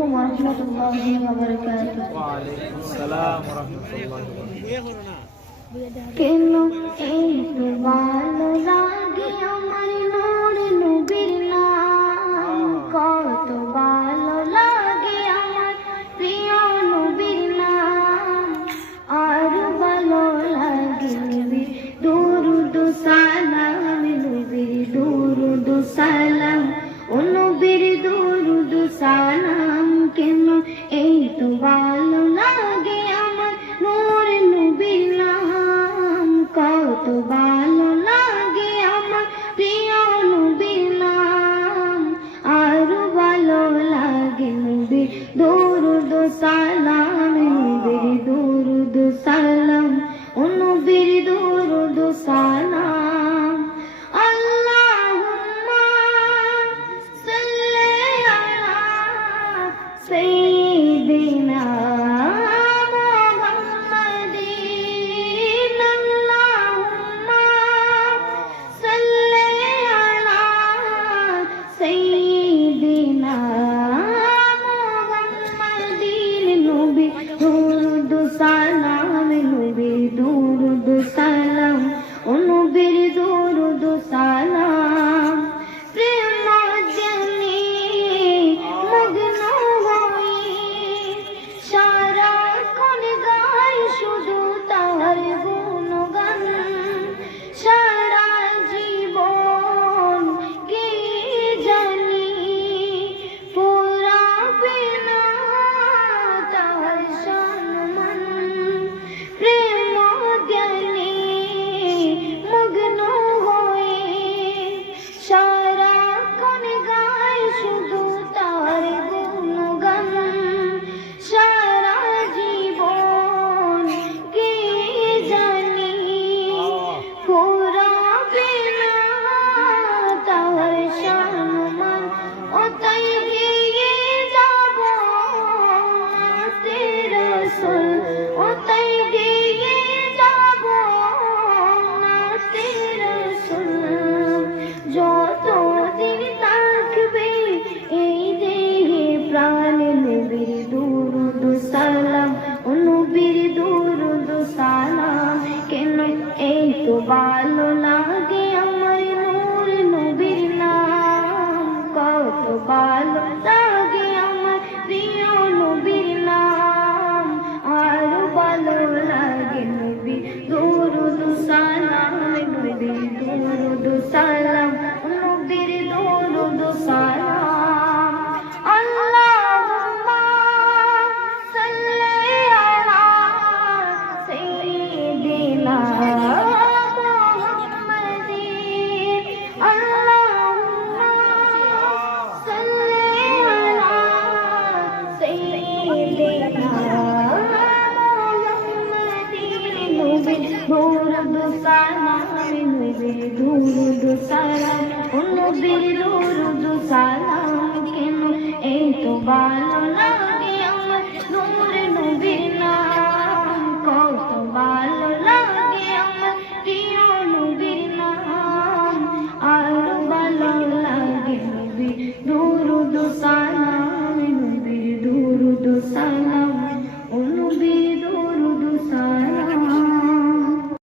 আলাইকুম ওয়া রাহমাতুল্লাহি ওয়া বারাকাতুহু। ওয়া আলাইকুম আসসালাম ওয়া রাহমাতুল্লাহি ওয়া বারাকাতুহু। কেন একটু ভালো লাগে আমার নূর নবীর নাম, কত ভালো লাগে আমার প্রিয় নবীর নাম, আর ভালো লাগে নবীর দুরূদ সালাম, নবীর দুরূদ সালাম, ও নবীর দুরূদ সালাম। কেন এই তো ভালো লাগে আমার নূর নবীর নাম, কত ভালো লাগে আমার প্রিয় নবীর নাম, আরো ভালো লাগে নবীর দুরূদ সালাম, নবীর দুরূদ সালাম, ও নবীর দুরূদ সালাম। আল্লাহুম্মা সাল্লি আলা সাইয়্যিদিনা দুরূদ সালাম, নবীর দুরূদ সালাম, ও নবীর দুরূদ সালাম। প্রেম জানি মগ্ন হই, সারাক্ষণ গাই শুধু তার গুণগান, সারা জীবন কি জানি পুরাবে না তার সম্মান। প্রেম জ্ঞানে মগ্ন হয়ে সারাক্ষণ গাই শুধু তার গুণগান, সারা জীবন কি জানি পুরাবে না তার সম্মান। ও তাই গিয়ে যাব নাতে রাসূল, ও তাই গিয়ে যাব নাতে রাসূল। যতদিন থাকবে এই দেহে প্রাণ, নবীর দুরূদ সালাম, ও নবীর দুরূদ সালাম। কেন এই তো ভালো লাগে আমার নূর নবীর নাম, কত ভালো লাগে আমার প্রিয় নবীর নাম, আরো ভালো লাগে নবীর দুরূদ সালাম, নবীর দুরূদ সালাম, নবীর দুরূদ সালাম। আল্লাহুম্মা সাল্লি আলা সাইয়্যিদিনা মুহাম্মাদিন, আল্লাহুম্মা সাল্লি আলা সাইয়্যিদিনা মুহাম্মাদিন, নবীর দুরূদ সালাম, নবীর দুরূদ সালাম, ও নবীর দুরূদ সালাম। কেন এই তো ভালো